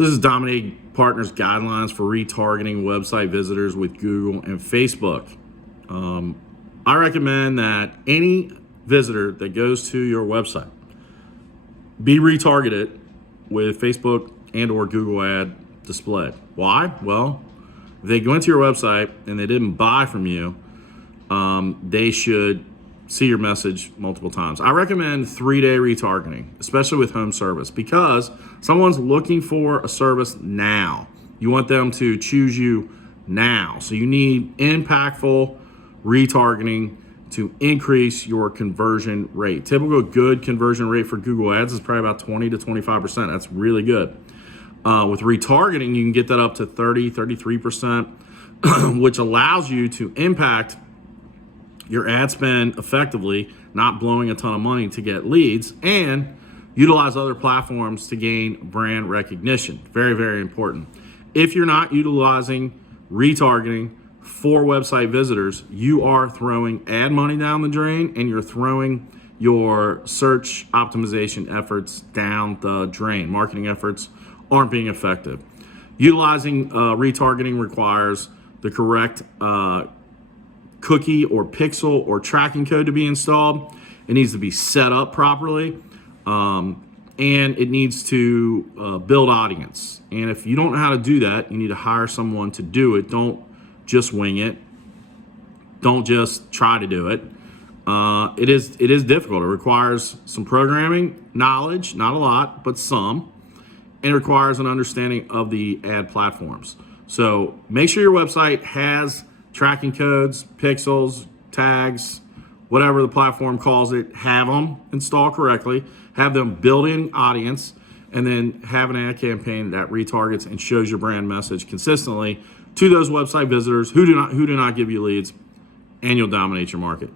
This is Dominique Partners Guidelines for Retargeting Website Visitors with Google and Facebook. I recommend that any visitor that goes to your website be retargeted with Facebook and or Google ad displayed. Why? Well, if they go into your website and they didn't buy from you, they should see your message multiple times. I recommend 3-day retargeting, especially with home service, because someone's looking for a service now. You want them to choose you now. So you need impactful retargeting to increase your conversion rate. Typical good conversion rate for Google Ads is probably about 20 to 25%. That's really good. With retargeting, you can get that up to 30, 33%, which allows you to impact your ad spend effectively, not blowing a ton of money to get leads, and utilize other platforms to gain brand recognition. Very, very important. If you're not utilizing retargeting for website visitors, you are throwing ad money down the drain and you're throwing your search optimization efforts down the drain. Marketing efforts aren't being effective. Utilizing retargeting requires the correct cookie or pixel or tracking code to be installed. It needs to be set up properly, and it needs to build audience. And if you don't know how to do that, you need to hire someone to do it. Don't just wing it. Don't just try to do it. It is difficult. It requires some programming knowledge, not a lot, but some, and it requires an understanding of the ad platforms. So make sure your website has tracking codes, pixels, tags, whatever the platform calls it. Have them installed correctly, have them build in audience, and then have an ad campaign that retargets and shows your brand message consistently to those website visitors who do not give you leads, and you'll dominate your market.